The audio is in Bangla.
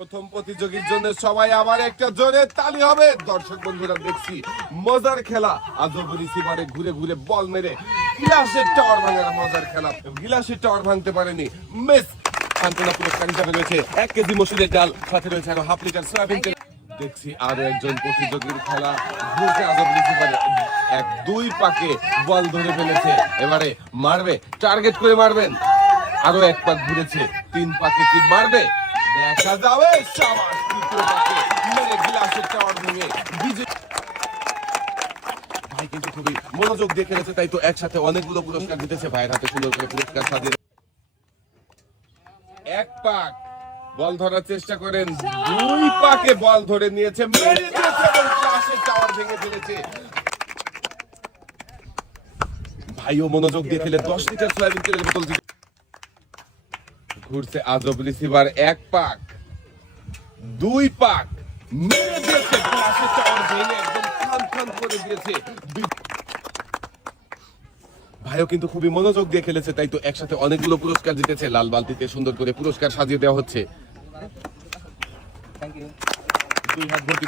প্রথম প্রতিযোগীর জন্য সবাই আবার একটা জোরে তালি হবে। দর্শক বন্ধুরা দেখছি মজার খেলা, আজব রিসিভারে ঘুরে ঘুরে বল মেরে গিলাসের টাওয়ার ভাঙার মজার খেলা। গিলাসের টাওয়ার ভাঙতে পারেনি মিস। সান্ত্বনা পুরস্কার হিসাবে রয়েছে 1 কেজি মসুরের ডাল, সাথে রয়েছে আরো হাফ লিটার সয়াবিন তেল। দেখছি আরো একজন প্রতিযোগীর খেলা ঘুরছে আজব রিসিভারে 1-2 পাকে বল ধরে ফেলেছে। এবারে মারবে, টার্গেট করে মারবেন। আরো 1 পাক ঘুরেছে, 3 পাকে কি মারবে দেখা যাবে। শাবাশ, তৃতীয় পাকে মেরে গ্লাসের টাওয়ার ভেঙে বিজয়। ভাই কিন্তু খুবই মনোযোগ দিয়ে খেলেছে, তাই তো একসাথে অনেকগুলো পুরস্কার জিতেছে। ভাইয়ের হাতে সুন্দর করে পুরস্কার সাজিয়ে 1 পাক বল ধরার চেষ্টা করেন, 2 পাকে বল ধরে নিয়েছে, মেরে দিয়েছে এবং গ্লাসের টাওয়ার ভেঙে ফেলেছে। ভাইও মনোযোগ দিয়ে খেলে 10 লিটার সয়াবিন তেলের বোতল জিতে ঘুরছে আজব রিসিভার 1 পাক 2 পাক মেরে দিয়েছে, গ্লাসের টাওয়ার ভেঙে একদম খান খান করে দিয়েছে। ভাইও কিন্তু খুবই মনোযোগ দিয়ে খেলেছে, তাই তো একসাথে অনেকগুলো পুরস্কার জিতেছে। লাল বালতিতে সুন্দর করে পুরস্কার সাজিয়ে দেওয়া হচ্ছে। 2 হাত ভর্তি